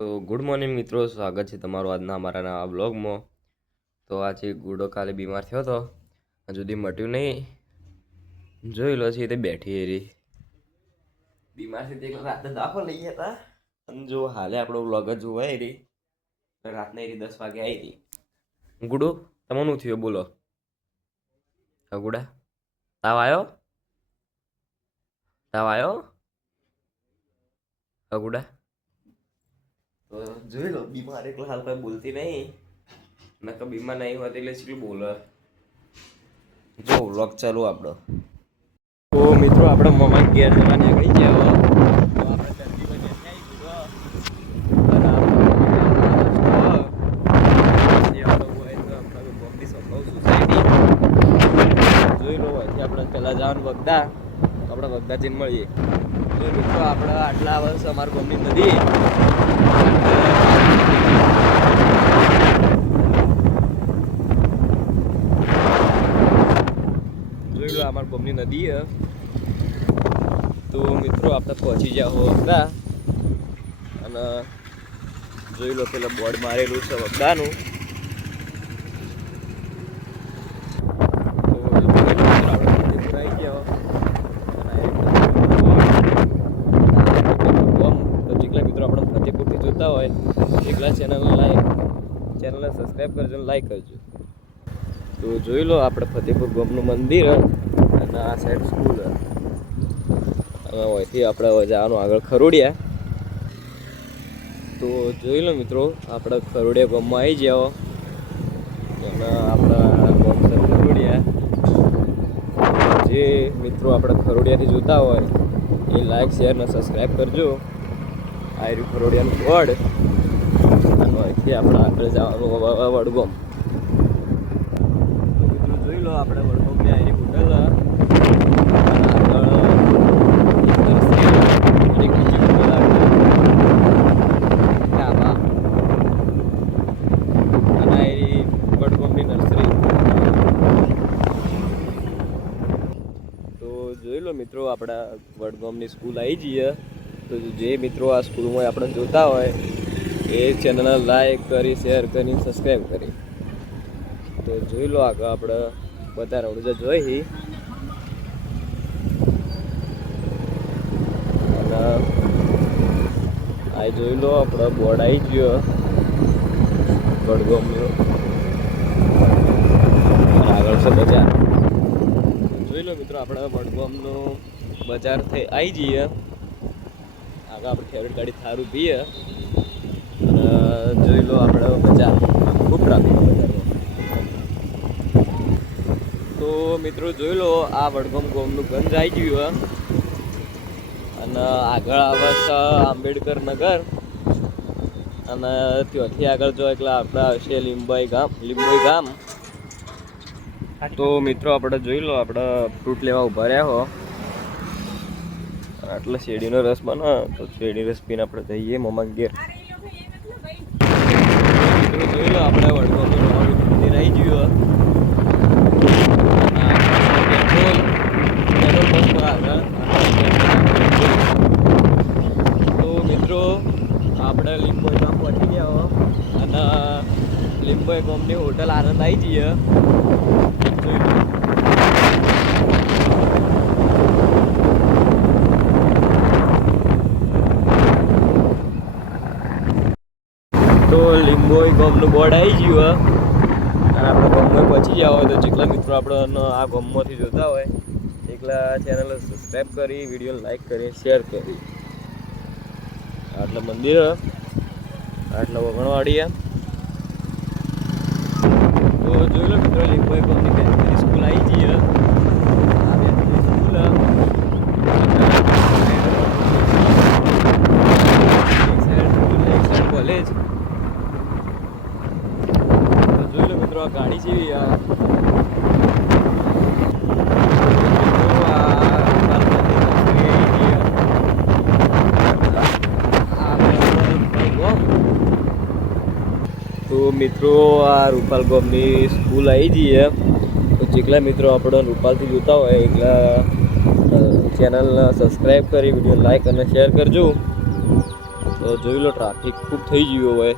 તો good morning મિત્રો, સ્વાગત છે તમારું આજના અમારા નવા બ્લોગમાં. તો આજે ગુડો કાલે બીમાર થયો હતો, હજુ સુધી મટ્યું નહીં. જોઈ લો છે તે બેઠી રહી બીમાર છે તે રાતે દાખલ લઈ ગયા હતા. અને જો હાલે આપણો બ્લોગ જ જોવાય રહી રાતને એ 10 વાગે આવી હતી. ગુડો તમારું થયું બોલો. હા ગુડા, તાવ આવ્યો? તાવ આવ્યો? હા ગુડા, તો જોઈ લો બીમાર એટલે હાલ કોઈ બોલતી નહીં. નકર બીમાર નહીં હોતી એટલે શું બોલે. જો વ્લોગ ચાલુ આપણો. તો મિત્રો આપણે મમ્મા ઘેર જવા નીકળી ગયા. તો આપણે જલ્દી બની જોઈ લો. અહીંથી આપણે પહેલા જવાનું વગદા. આપણે વગદા જઈને મળીએ. તો મિત્રો આપણે આટલા વર્ષ અમારા ગામની નદી જોઈ લો, અમારા ગામની નદી. તો મિત્રો આપણે પહોંચી ગયા હો વગદા. અને જોઈ લો પેલા બોર્ડ મારેલું છે વગદાનું. જોતા હોય એકલા ચેનલને સબસ્ક્રાઈબ કરજો, લાઈક કરજો. તો જોઈ લો આપણે ફતેપુર ગામનું મંદિર અને આ સાઈડ સ્કૂલ. અહીંથી આપણે જવાનું આગળ ખરોડિયા. તો જોઈ લો મિત્રો આપણે ખરોડિયા ગામમાં આવી જાઓ. અને આપણા ગામ છે ખરોડિયા. જે મિત્રો આપણે ખરોડિયાથી જોતા હોય એ લાઈક શેર ને સબસ્ક્રાઈબ કરજો. આ રહ્યું ખરોડિયાનું વડ. અને અહીંથી આપણે આગળ જવાનું વડગામ. જોઈ લો આપણે વડગામની આ હોટલ. જોઈ લો મિત્રો આપણા વડગામની સ્કૂલ આવી જઈએ. તો જે મિત્રો આ સ્કૂલમાં આપણે જોતા હોય એ ચેનલને લાઈક કરી, શેર કરી, સબસ્ક્રાઈબ કરી. તો જોઈ લો આગળ આપણે બધા રવડું જોઈ. અને આ જોઈ લો આપણો બોર્ડ આવી ગયો વડગામનો. આગળ છે બજાર. જોઈ લો મિત્રો આપણે વડગામનું બજાર થઈ આવી જઈએ. આગળ આપણે ફેવરેટ ગાડી થારું પીએ. અને જોઈ લો આપણે બજાર ખૂબ ટ્રાફિક બજારમાં. તો મિત્રો જોઈ લો આ વડગામ ગામનું ગંજ આવી ગયું. અને આગળ આવે છે આંબેડકર નગર. અને ત્યાંથી આગળ જો એટલે આપણે આવશે લીંબાઈ ગામ. તો મિત્રો આપણે જોઈ લો આપણે ફ્રૂટ લેવા ઉભા રહ્યા હો. આટલા શેરડીનો રસ બને તો શેરડી રસ પીને આપણે જઈએ મમ્મા ઘેર. મિત્રો જોઈ લો આપણે વડગામનું નવું મંદિર આવી ગયું. તો મિત્રો આપણે લીંબોઈ ગામ પહોંચી ગયા હો. અને લીંબોઈ ગામની હોટલ આનંદ આવી જઈએ. તો લીંબોઈ ગામનું બોર્ડ આવી ગયું. અને આપણે ગામમાં પહોંચી ગયા હોય તો જેટલા મિત્રો આપણે આ ગામમાંથી જોતા હોય એટલા ચેનલ સબસ્ક્રાઈબ કરી, વિડીયો લાઈક કરી, શેર કરી. આટલા મંદિર, આટલા વગણવાડી. તો જોઈ લો મિત્રો લીંબોઈ ગામની બેનરી સ્કૂલ આવી જઈએ. આ બેનરી સ્કૂલ કોલેજ. જોઈ લો મિત્રો આ ગાડી જેવી તો મિત્રો આ રૂપાલ ગામની સ્કૂલ આવી જઈએ. તો જેટલા મિત્રો આપણે રૂપાલથી જોતા હોય એટલા ચેનલને સબસ્ક્રાઈબ કરી, વિડીયો લાઈક અને શેર કરજો. તો તો જોઈ લો ટ્રાફિક ખૂબ થઈ ગયો હોય.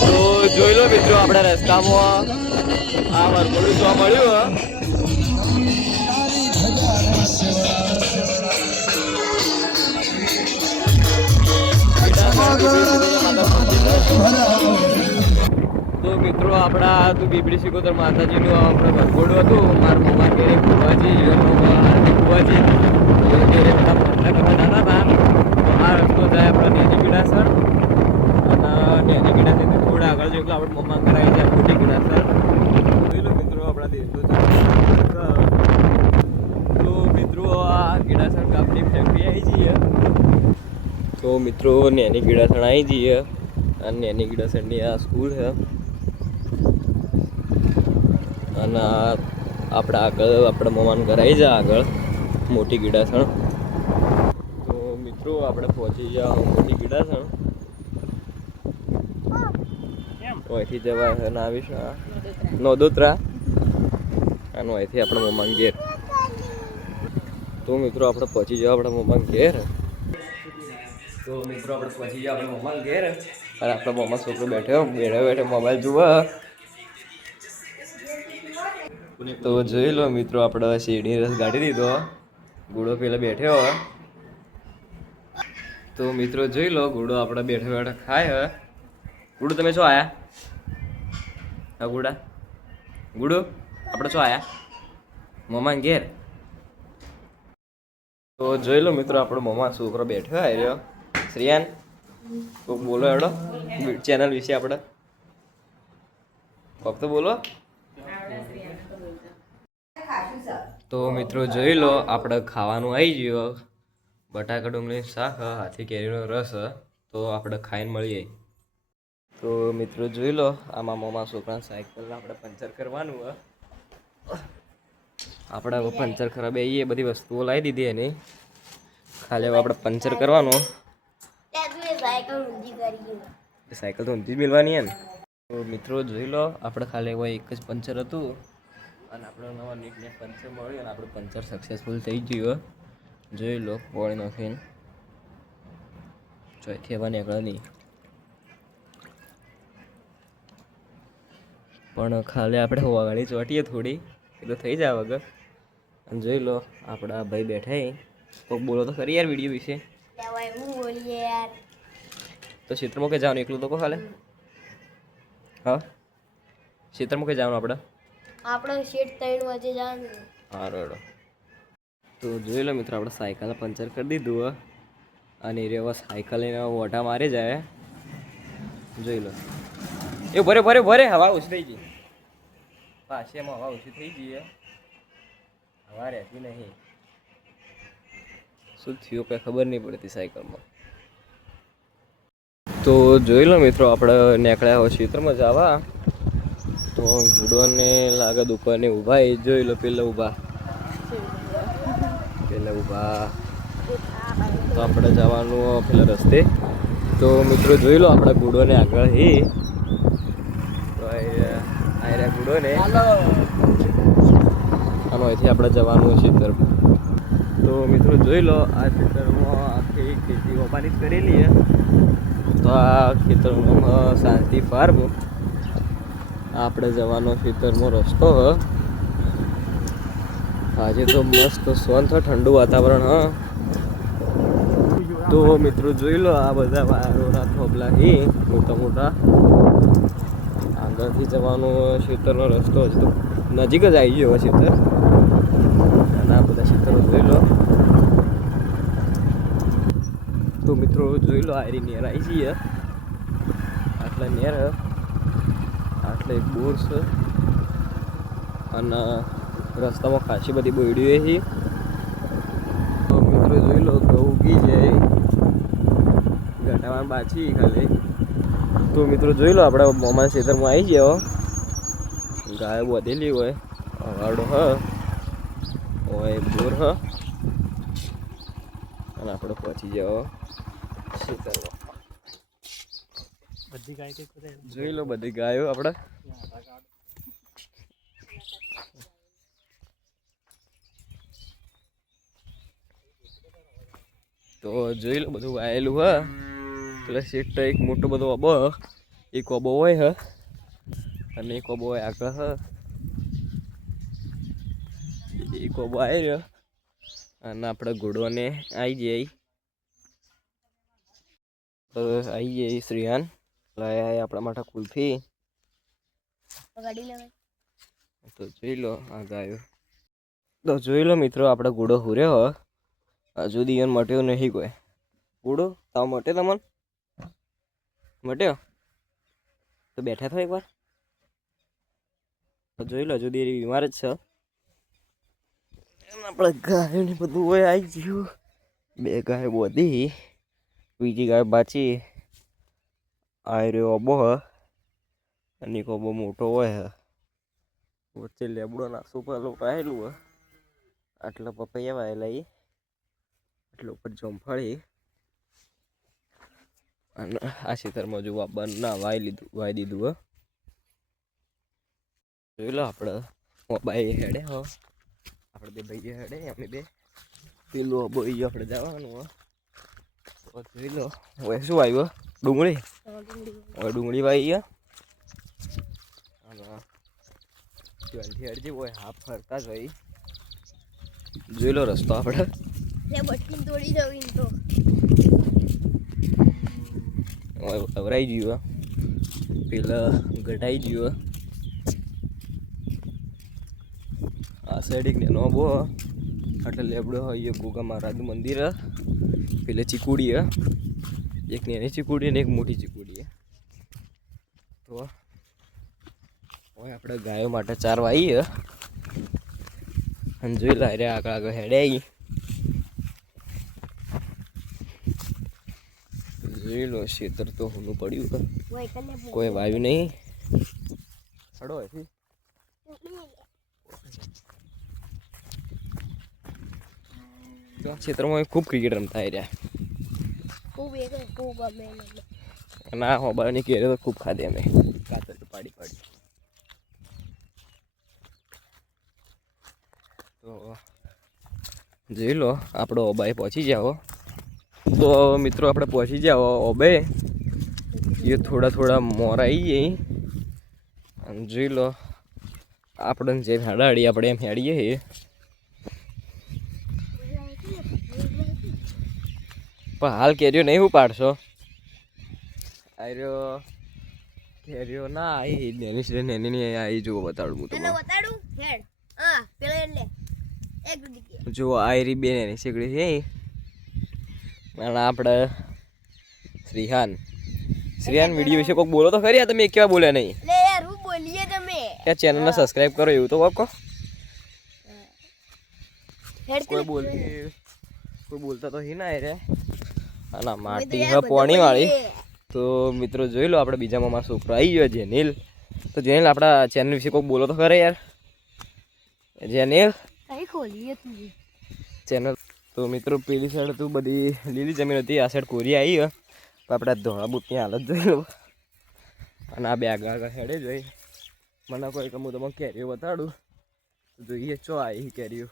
તો જોઈ લો મિત્રો આપણે રસ્તામાં આ વરઘોડું જોવા મળ્યું. તો મિત્રો આપણા તું બીબડી સિકોતર માતાજીનું આપણે વરઘોડું હતું. મારા મમ્મા ઘેરે ફુવાજી ફુવાજી ઘેરે બધા ફરતા કરવા જતા હતા. તો આ રસ્તો જાય આપણા નેની ગીડાસર અને નેની ગીડાસરથી થોડા આગળ જો એટલે આપણે મમ્મા કરાવી જાય મોટી ગીડાસર. જોઈ લો મિત્રો આપણા દેશનો તો મિત્રો આ ગીડાસર કાપની ફેક્ટરી આવી જઈએ. તો મિત્રો નેની ગીડાસણ આવી જઈએ અને નેની ગીડાસણની આ સ્કૂલ છે અને આપણે આગળ આપણે મમ્માનું ઘર આવી જાય આગળ મોટી ગીડાસણ. તો મિત્રો આપણે પહોંચી ગયા મોટી ગીડાસણ. અહીંથી જવાય છે આવીશ નોદોત્રા અને અહીંથી આપણે મમ્માનું ઘેર. તો મિત્રો આપણે પહોંચી જાવ આપણા મમ્માનું ઘેર. તો મિત્રો આપણે પહોંચી ગયા આપણે મમ્માનું ઘેર અને આપણા મમ્મા છોકરો બેઠો મોબાઈલ જોવા. તો જોઈ લો મિત્રો આપણે શેરડી રસ ગાડી દીધો. ઘોડો પેલા બેઠ્યો. તો મિત્રો જોઈ લો ઘોડો આપણે બેઠા બેઠા ખાય. ગુડુ તમે શું આયા? હા ગુડા ગુડુ આપણે શું આયા મમ્મા ઘેર. તો જોઈ લો મિત્રો આપણો મમ્મા છોકરો બેઠો આવ્યો શ્રીયાન. તો બોલો એડો ચેનલ વિશે આપણે ફક્ત બોલો. તો મિત્રો જોઈ લો આપણે ખાવાનું આવી ગયો. બટાકા ડુંગળી શાક હાથી કેરીનો રસ. તો આપણે ખાઈને મળીએ. તો મિત્રો જોઈ લો આમાં મમ્મા છોકરાને સાયકલ આપણે પંચર કરવાનું હોય. આપણે પંચર ખરાબ એ બધી વસ્તુઓ લાવી દીધી એની ખાલી હવે આપણે પંચર કરવાનું. સાયકલ તો ઊંધી જ મિલવાની એમ. તો મિત્રો જોઈ લો આપણે ખાલી હવે એક જ પંચર હતું અને આપણે નવા નીટને પંચર મળ્યું અને આપણું પંચર સક્સેસફુલ થઈ ગયું. જોઈ લો પોળી નાખીને ચોથી હવા નીકળે નહીં પણ ખાલી આપણે વાગાડી ચોટીએ થોડી એ તો થઈ જાય વગર. અને જોઈ લો આપણા ભાઈ બેઠા તો બોલો તો ખરી યાર વિડીયો વિશે. તો ક્ષેત્રમાં કઈ જવાનું એકલું તો કહો ખાલે. હા ક્ષેત્રમાં કઈ જવાનું આપણે શેઠ 3 વાગે જવાનું. હા રોડો. તો જોઈ લો મિત્રો આપણે સાયકલ પંચર કરી દીધું અને એ હવે સાયકલ લઈને ઓઢા મારી જાય. જોઈ લો એ ભરે ભરે ભરે હવા ઓછી થઈ ગઈ પાછી એમાં હવા ઓછી થઈ ગઈ હવા રહેતી નહીં. શું થયું કંઈ ખબર નહીં પડતી સાયકલમાં. તો જોઈ લો મિત્રો આપણે નીકળ્યા હોય ક્ષેત્રમાં જવા. તો ગુડોને લાગે દુકાને ઊભા એ જોઈ લો પેલા ઊભા તો આપણે જવાનું પેલા રસ્તે. તો મિત્રો જોઈ લો આપણા ગુડોને આગળ હે તો આયરા ગુડોને અને અહીંથી આપણે જવાનું ક્ષેત્ર. તો મિત્રો જોઈ લો આ ખેતરમાં આખી ખેતી ઓપાની જ કરેલી. તો આ ખેતરમાં શાંતિ ફાર્મ આપણે જવાનો ખેતરમાં રસ્તો. આજે તો મસ્ત શાંત ઠંડુ વાતાવરણ. તો મિત્રો જોઈ લો આ બધા વાયરોના થોબલા એ મોટા મોટા આગળથી જવાનું ખેતરનો રસ્તો હજી તો નજીક જ આવી ગયો ખેતર અને આ બધા ખેતરો જોઈ લો. તો મિત્રો જોઈ લો આરી નેર આવી જઈએ. આટલા નેર આટલે એક બોર છે અને રસ્તામાં ખાસી બધી બોયડીઓ છે. તો મિત્રો જોઈ લો ઘઉં ઉગી જાય ઘટામાં બાછી ખાલી. તો મિત્રો જોઈ લો આપણે મોમાન ખેતરમાં આવી ગયો. ગાય વધેલી હોય વાડો હોય બોર હ અને આપણે પહોંચી જાઓ ખેતરમાં. બધી ગાય જોઈ લો બધી ગાયો આપણે. તો જોઈ લો બધું આવેલું હ એટલે સીટ એક મોટો બધો અબો એક અબો હોય હ અને એક અબો હોય આગળ હ એક અબો આવી રહ્યો અને આપણે ઘોડોને આવી જઈએ આવી જઈએ શ્રીયાન લાયા આપણા માટે કુલ્ફી તો જોઈ લો આ ગાયો તો જોઈ લો મિત્રો આપણે ઘોડો હુર્યો હજુ દિયન મટ્યો નહીં કોઈ ઘોડો તાવ મટ્યો તમને મટ્યો તો બેઠા થો એકવાર તો જોઈ લો હજુ દી બીમાર જ છે આપણે ગાયો ને બધું હોય આવી ગયું બે ગાય બોધી બીજી ગાય બાચી આ રહ્યો અબો હ અને એક અબો મોટો હોય હ વચ્ચે લેબડો નાખશું પેલું પાયેલું હ આટલા પપૈયા વાયેલા એ એટલે ઉપર જમફળી અને આ ખેતરમાં જો ના વાઈ દીધું હ જોઈ લો આપણે મોબાઈલ હેડે હો આપણે બે ભાઈઓ હેડે અમે બે પેલું અબો આપણે જવાનું હો જોઈ લો હવે શું આવ્યું ડુંગળી હવે ડુંગળી વાઈ ગયા ત્યાંથી હડજી હોય હાફ ફરતા જ હોય જોઈ લો રસ્તો આપણે અવરાઈ ગયું પેલા ઘટાઈ ગયું આ સાઈડ એક નેનો બો એટલે લેબડો હોય ગોગા મહારાજનું મંદિર પેલે ચીકુડી એક નેની ચીકુડી અને એક મોટી ચીકુડી તો હોય આપણે ગાયો માટે ચાર વાઈ અને જોઈ લા રે આગળ આગળ હેડે આવી જોઈ લો ખેતર તો હુનું પડ્યું કોઈ વાયુ નહીં હડો એથી ક્ષેત્રમાં ખૂબ ક્રિકેટ રમતા રહ્યા ના હોબાની કેરી તો ખૂબ ખાધી અમે કાતર પાડી તો જોઈ લો આપણો ઓબાઈ પહોંચી જાઓ તો મિત્રો આપણે પહોંચી જાઓ ઓબે એ થોડા મોરા આવી જઈ અને જોઈ લો આપણે જે હેડાડી આપણે એમ હેડીએ પણ હાલ કેરીઓ નહીં હું પાડશો આર્યો કેરીઓ ના આવી નેની નહીં આવી જુઓ બતાડું હું તમને જો આયરી બે નેની શીકડી છે અને આપણે શ્રીહાન વિડીયો વિશે કોઈક બોલો તો ખરી આ તમે કેવા બોલ્યા નહીં ત્યાં ચેનલને સબસ્ક્રાઈબ કરો એવું તો કહો કોઈ બોલતા તો હી ના રે અને માટી હ પોણી વાળી તો મિત્રો જોઈ લો આપણે બીજામાં મારો છોકરો આવી ગયો જેનિલ તો જેનિલ આપણા ચેનલ વિશે કોઈક બોલો તો ખરે યાર જેનિલ ચેનલ તો મિત્રો પેલી સાઈડ તો બધી લીલી જમીન હતી આ સાઈડ કોરી આવી તો આપણે ધોળા બુટની હાલત જોઈ લો અને આ બે આગળ હેડે જોઈ મને કોઈ કે હું તમને કેરીઓ બતાડું જોઈએ ચો આવી કેરીઓ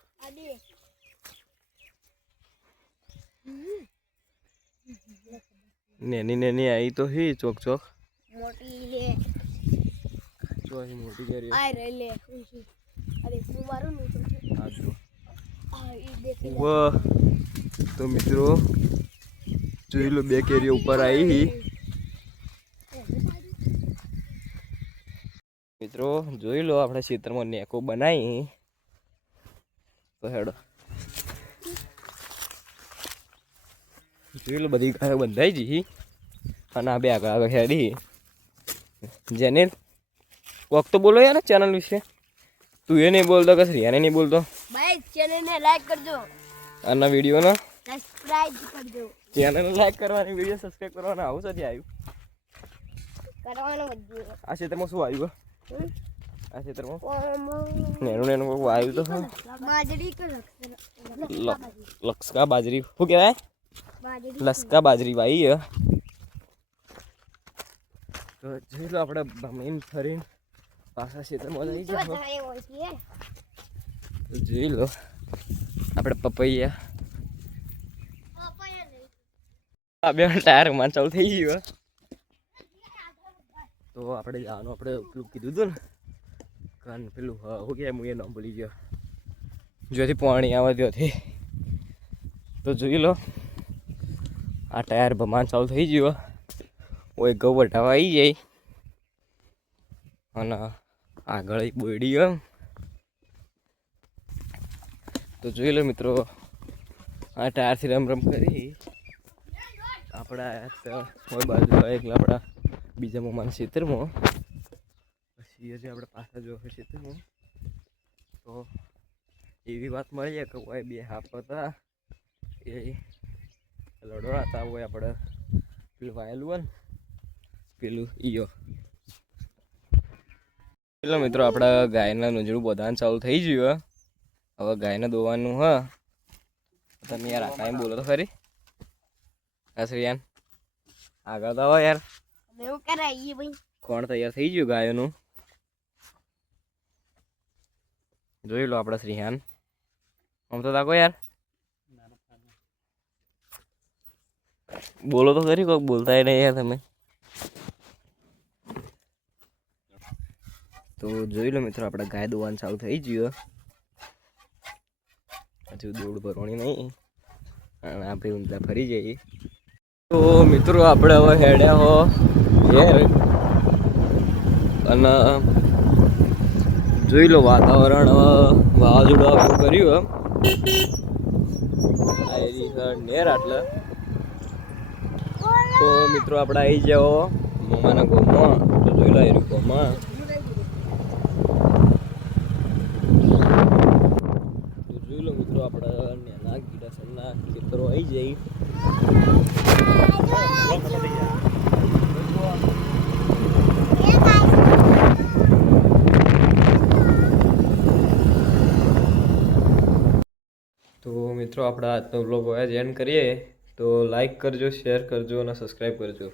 નેની આવી તો હી ચોક મોટી કેરીઓ તો મિત્રો જોઈ લો બે કેરીઓ ઉપર આવી મિત્રો જોઈ લો આપણે ખેતરમાં નેકો બનાવી તો હેડો જોઈ લો બધી ગાયો બંધાઈ જઈ અને આ બે આગળ હેડી જેને કોક તો બોલો યાર ચેનલ વિશે તું એ નહીં બોલતો કે શ્રીયાને નહીં બોલતો ભાઈ ચેનલને લાઈક કરજો અને વિડીયોને સબસ્ક્રાઇબ કરજો ચેનલને લાઈક કરવાની વિડીયો સબસ્ક્રાઇબ કરવાના આવું છે આવ્યું કરવાનો બધું આ ક્ષેત્રમાં શું આવ્યું આ ક્ષેત્રમાં નેનું કોઈ આવ્યું તો બાજરી કે લક્ષકા બાજરી શું કહેવાય લસકા બાજરી વાઈ તો જોઈ લો આપણે ભમીને ફરીને પાછા ખેતરમાં જઈ ગયા તો જોઈ લો આપણે પપૈયા આ બે ટાયર માં ચાલુ થઈ ગયું. તો આપણે જવાનું આપણે પેલું કીધું હતું ને કાન પેલું હું કે હું એ નામ ભૂલી ગયો જ્યાંથી પાણી આવે ત્યાંથી. તો જોઈ લો આ ટાયર ભમાન ચાલુ થઈ ગયો. ઓય ઘઉં વટાવા આવી જાય અને આગળ એક બોયડી એમ. તો જોઈ લો મિત્રો આ ટાયરથી રમ રમ કરી આપણા કોઈ બાજુ એકલા આપણા બીજા મમ્માના ક્ષેત્રમાં પછી હજી આપણે પાછા જોવા ક્ષેત્રમાં. તો એવી વાત મળી કે કોઈ બે હાપ હતા એ લડવા હતા હોય આપણે પેલું વાયેલું હોય ને પેલું ઈયો. પેલો મિત્રો આપણા ગાયના નજરું બધાને ચાલુ થઈ ગયું. હવે ગાયને દોવાનું હ. તમે યાર આ કાંઈ બોલો તો ખરી શ્રીયાન આગળ તો યાર એવું કરાઈએ ભાઈ. કોણ તૈયાર થઈ ગયું ગાયોનું જોઈ લો આપણા શ્રીયાન. આમ તો તાકો યાર બોલો તો ખરી કોઈક બોલતા નહીં યાર તમે. તો જોઈ લો મિત્રો આપણે ગાય દોવાનું ચાલુ થઈ ગયું. હજુ દોડ ભરવાની નહીં અને આપણે ઊંધા ફરી જઈએ. તો મિત્રો આપણે હવે હેડ્યા હો ઘેર અને જોઈ લો વાતાવરણ વાવાઝોડું એવું કર્યું નેર આટલે. તો મિત્રો આપણે આવી જાઓ મમ્માના ગામમાં. તો જોઈ લો એનું ગામમાં મિત્રો આપણે નાના ગીડાસરના ખેતરો આવી જાય. તો મિત્રો આપણે આજનો વ્લોગ એન્ડ કરીએ. તો લાઈક કરજો, શેર કરજો અને સબસ્ક્રાઈબ કરજો.